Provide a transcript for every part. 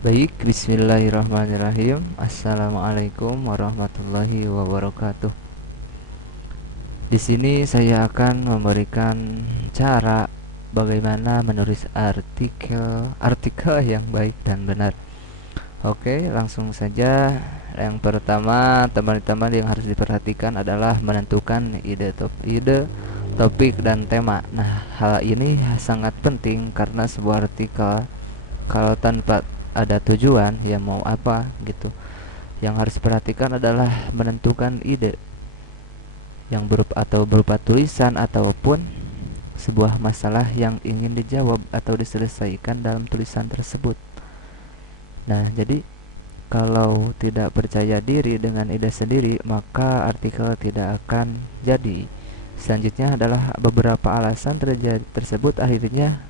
Baik, bismillahirrahmanirrahim. Assalamualaikum warahmatullahi wabarakatuh. Di sini saya akan memberikan cara bagaimana menulis artikel yang baik dan benar. Oke, langsung saja. Yang pertama, teman-teman yang harus diperhatikan adalah menentukan ide, topik dan tema. Nah, hal ini sangat penting karena sebuah artikel kalau tanpa ada tujuan ya mau apa gitu. Yang harus diperhatikan adalah menentukan ide yang berupa tulisan ataupun sebuah masalah yang ingin dijawab atau diselesaikan dalam tulisan tersebut. Nah, jadi kalau tidak percaya diri dengan ide sendiri, maka artikel tidak akan jadi. Selanjutnya adalah beberapa alasan tersebut akhirnya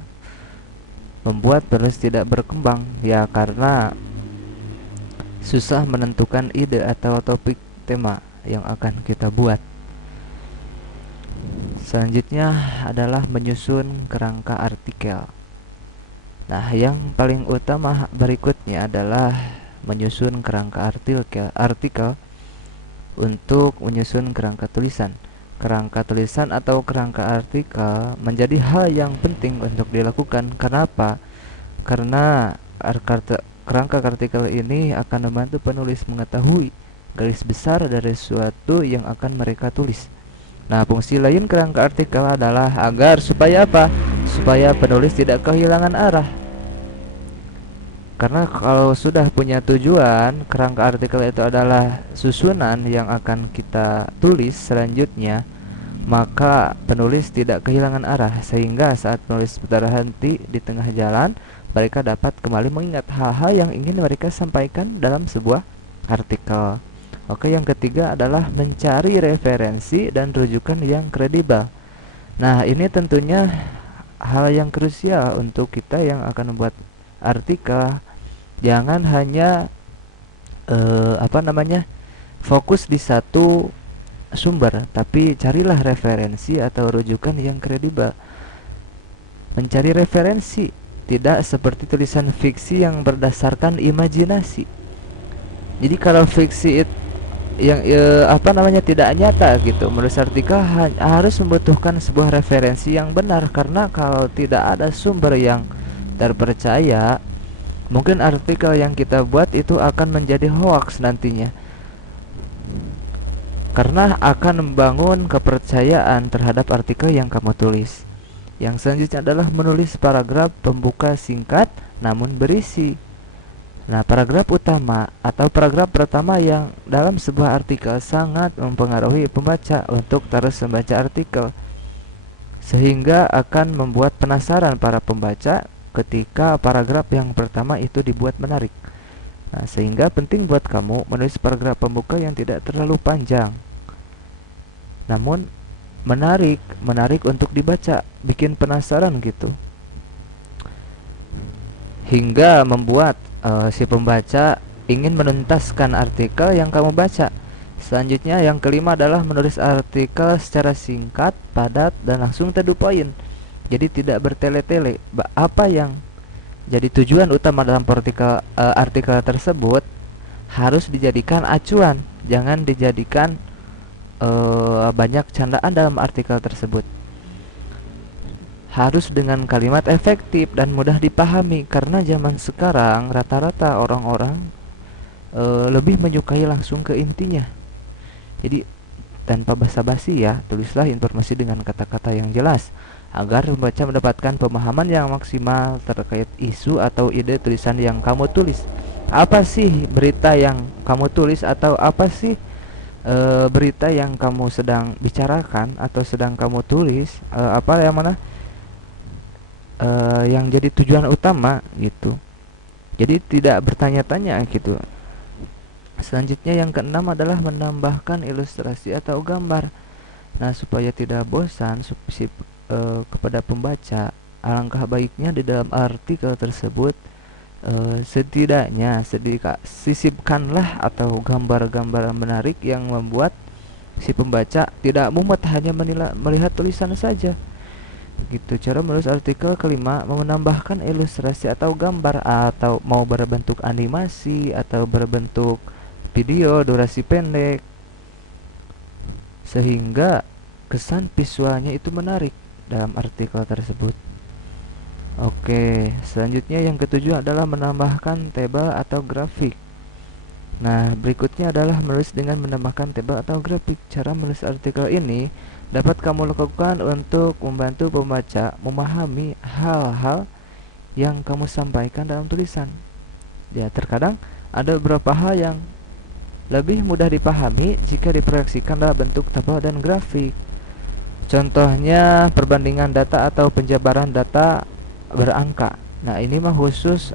membuat penulis tidak berkembang, ya karena susah menentukan ide atau topik tema yang akan kita buat. Selanjutnya adalah menyusun kerangka artikel. Nah, yang paling utama berikutnya adalah menyusun kerangka artikel untuk menyusun kerangka tulisan. Kerangka tulisan atau kerangka artikel menjadi hal yang penting untuk dilakukan. Kenapa? Karena kerangka artikel ini akan membantu penulis mengetahui garis besar dari sesuatu yang akan mereka tulis. Nah, fungsi lain kerangka artikel adalah supaya apa? Supaya penulis tidak kehilangan arah. Karena kalau sudah punya tujuan, kerangka artikel itu adalah susunan yang akan kita tulis selanjutnya, maka penulis tidak kehilangan arah sehingga saat penulis berhenti di tengah jalan, mereka dapat kembali mengingat hal-hal yang ingin mereka sampaikan dalam sebuah artikel. Oke, yang ketiga adalah mencari referensi dan rujukan yang kredibel. Nah, ini tentunya hal yang krusial untuk kita yang akan membuat artikel. Jangan hanya fokus di satu sumber, tapi carilah referensi atau rujukan yang kredibel. Mencari referensi tidak seperti tulisan fiksi yang berdasarkan imajinasi. Jadi kalau fiksi yang tidak nyata gitu, menulis artikel harus membutuhkan sebuah referensi yang benar, karena kalau tidak ada sumber yang terpercaya, mungkin artikel yang kita buat itu akan menjadi hoax nantinya, karena akan membangun kepercayaan terhadap artikel yang kamu tulis. Yang selanjutnya adalah menulis paragraf pembuka singkat namun berisi. Nah, paragraf utama atau paragraf pertama yang dalam sebuah artikel sangat mempengaruhi pembaca untuk terus membaca artikel, sehingga akan membuat penasaran para pembaca ketika paragraf yang pertama itu dibuat menarik. Nah, sehingga penting buat kamu menulis paragraf pembuka yang tidak terlalu panjang, namun menarik untuk dibaca, bikin penasaran gitu, hingga membuat si pembaca ingin menuntaskan artikel yang kamu baca. Selanjutnya yang kelima adalah menulis artikel secara singkat, padat, dan langsung to the point. Jadi tidak bertele-tele. Apa yang jadi tujuan utama dalam artikel tersebut harus dijadikan acuan, jangan dijadikan banyak candaan dalam artikel tersebut. Harus dengan kalimat efektif dan mudah dipahami, karena zaman sekarang rata-rata orang-orang lebih menyukai langsung ke intinya. Jadi tanpa basa-basi ya, tulislah informasi dengan kata-kata yang jelas agar pembaca mendapatkan pemahaman yang maksimal terkait isu atau ide tulisan yang kamu tulis. Apa sih berita yang kamu tulis, atau apa sih berita yang kamu sedang bicarakan atau sedang kamu tulis, apa yang mana yang jadi tujuan utama gitu. Jadi tidak bertanya-tanya gitu. Selanjutnya yang keenam adalah menambahkan ilustrasi atau gambar. Nah, supaya tidak bosan kepada pembaca, alangkah baiknya di dalam artikel tersebut setidaknya sisipkanlah atau gambar-gambar menarik yang membuat si pembaca tidak mumet hanya melihat tulisan saja. Gitu. Cara menulis artikel kelima, menambahkan ilustrasi atau gambar atau mau berbentuk animasi atau berbentuk video durasi pendek sehingga kesan visualnya itu menarik dalam artikel tersebut. Oke, selanjutnya yang ketujuh adalah menambahkan tabel atau grafik. Nah, berikutnya adalah menulis dengan menambahkan tabel atau grafik. Cara menulis artikel ini dapat kamu lakukan untuk membantu pembaca memahami hal-hal yang kamu sampaikan dalam tulisan. Ya, terkadang ada beberapa hal yang lebih mudah dipahami jika diproyeksikan dalam bentuk tabel dan grafik. Contohnya perbandingan data atau penjabaran data berangka. Nah, ini mah khusus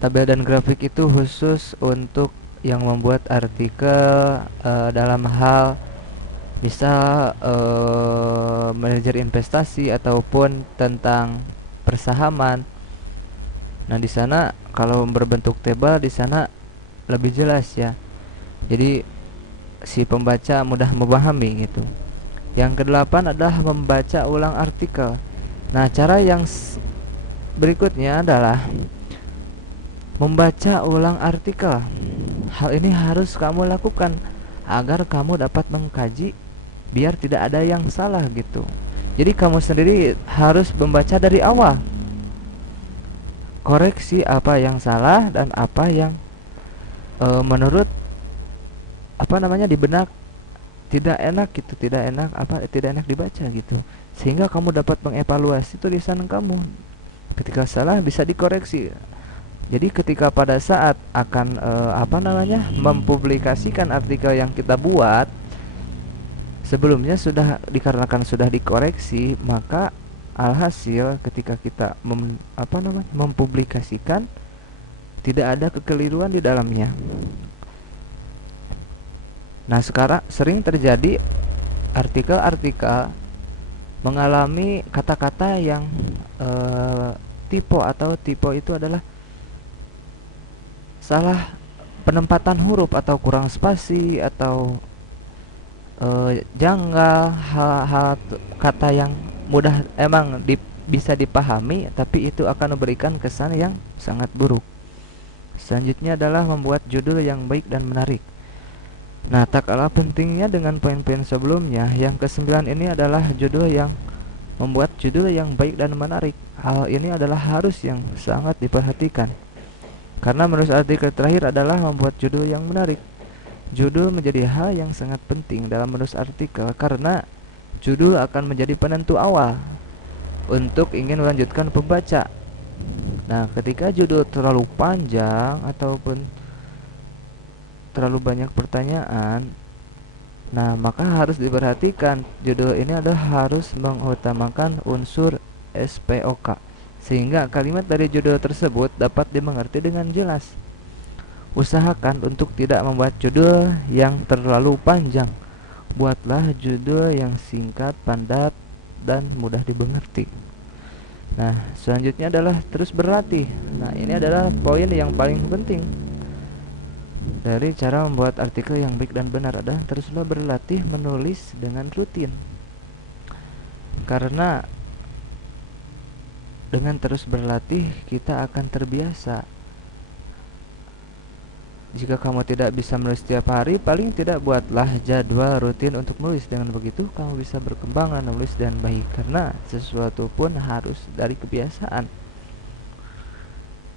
tabel dan grafik itu khusus untuk yang membuat artikel dalam hal misal manajer investasi ataupun tentang persahaman. Nah, di sana kalau berbentuk tabel di sana lebih jelas ya. Jadi si pembaca mudah memahami gitu. Yang kedelapan adalah membaca ulang artikel. Nah, cara yang berikutnya adalah membaca ulang artikel. Hal ini harus kamu lakukan agar kamu dapat mengkaji biar tidak ada yang salah gitu. Jadi kamu sendiri harus membaca dari awal. Koreksi apa yang salah dan apa yang menurut di benak tidak enak gitu, tidak enak dibaca gitu. Sehingga kamu dapat mengevaluasi tulisan kamu. Ketika salah bisa dikoreksi. Jadi ketika pada saat akan mempublikasikan artikel yang kita buat sebelumnya dikarenakan sudah dikoreksi, maka alhasil ketika kita mempublikasikan tidak ada kekeliruan di dalamnya. Nah, sekarang sering terjadi artikel-artikel mengalami kata-kata yang typo itu adalah salah penempatan huruf atau kurang spasi atau janggal, hal-hal kata yang mudah bisa dipahami tapi itu akan memberikan kesan yang sangat buruk. Selanjutnya adalah membuat judul yang baik dan menarik. Nah, tak kalah pentingnya dengan poin-poin sebelumnya, yang kesembilan ini adalah membuat judul yang baik dan menarik. Hal ini adalah harus yang sangat diperhatikan. Karena menulis artikel terakhir adalah membuat judul yang menarik. Judul menjadi hal yang sangat penting dalam menulis artikel karena judul akan menjadi penentu awal untuk ingin melanjutkan pembaca. Nah, ketika judul terlalu panjang ataupun terlalu banyak pertanyaan, nah maka harus diperhatikan judul ini harus mengutamakan unsur SPOK sehingga kalimat dari judul tersebut dapat dimengerti dengan jelas. Usahakan untuk tidak membuat judul yang terlalu panjang. Buatlah judul yang singkat, padat, dan mudah dimengerti. Nah, selanjutnya adalah terus berlatih. Nah, ini adalah poin yang paling penting dari cara membuat artikel yang baik dan benar adalah teruslah berlatih menulis dengan rutin. Karena dengan terus berlatih kita akan terbiasa. Jika kamu tidak bisa menulis setiap hari, paling tidak buatlah jadwal rutin untuk menulis. Dengan begitu kamu bisa berkembang dan menulis dengan baik. Karena sesuatu pun harus dari kebiasaan.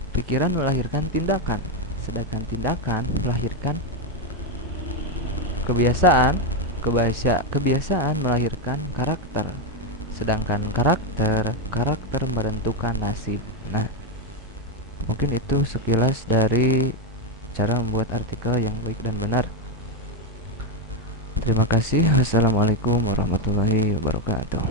Pikiran melahirkan tindakan, sedangkan tindakan melahirkan kebiasaan. Kebiasaan melahirkan karakter, sedangkan karakter menentukan nasib. Nah, mungkin itu sekilas dari cara membuat artikel yang baik dan benar. Terima kasih. Wassalamualaikum warahmatullahi wabarakatuh.